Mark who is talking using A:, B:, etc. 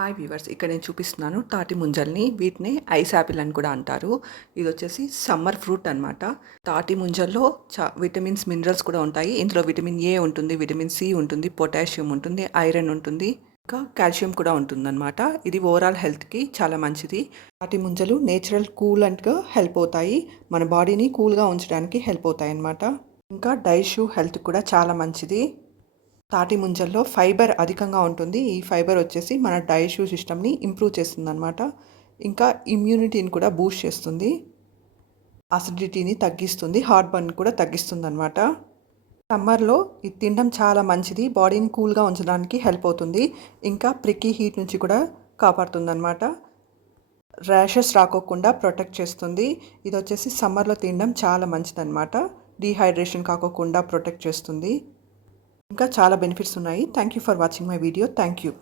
A: Hi viewers ఇక్కడ నేను చూపిస్తున్నాను తాటి ముంజల్ని వీటిని ఐస్ యాపిల్ అని కూడా అంటారు. ఇది వచ్చేసి సమ్మర్ ఫ్రూట్ అనమాట తాటి ముంజల్లో చా విటమిన్స్ మినరల్స్ కూడా ఉంటాయి. ఇందులో విటమిన్ ఏ ఉంటుంది విటమిన్ సి ఉంటుంది పొటాషియం ఉంటుంది ఐరన్ ఉంటుంది ఇంకా కాల్షియం కూడా ఉంటుందన్నమాట. ఇది ఓవరాల్ హెల్త్కి చాలా మంచిది. తాటి ముంజలు నేచురల్ కూల్ అండ్గా హెల్ప్ అవుతాయి. మన బాడీని కూల్గా ఉంచడానికి హెల్ప్ అవుతాయి అన్నమాట ఇంకా డైషు హెల్త్ కూడా చాలా మంచిది. తాటి ముంజల్లో ఫైబర్ అధికంగా ఉంటుంది. ఈ ఫైబర్ వచ్చేసి మన డైజెస్టివ్ సిస్టమ్ని ఇంప్రూవ్ చేస్తుంది అనమాట ఇంకా ఇమ్యూనిటీని కూడా బూస్ట్ చేస్తుంది. అసిడిటీని తగ్గిస్తుంది. హార్ట్ బర్న్ కూడా తగ్గిస్తుంది అనమాట సమ్మర్లో ఇది తినడం చాలా మంచిది. బాడీని కూల్గా ఉంచడానికి హెల్ప్ అవుతుంది. ఇంకా ప్రికీ హీట్ నుంచి కూడా కాపాడుతుంది అనమాట ర్యాషెస్ రాకోకుండా ప్రొటెక్ట్ చేస్తుంది. ఇది వచ్చేసి సమ్మర్లో తినడం చాలా మంచిది అనమాట డీహైడ్రేషన్ కాకోకుండా ప్రొటెక్ట్ చేస్తుంది. ఇంకా చాలా బెనిఫిట్స్ ఉన్నాయి. Thank you for watching my video thank you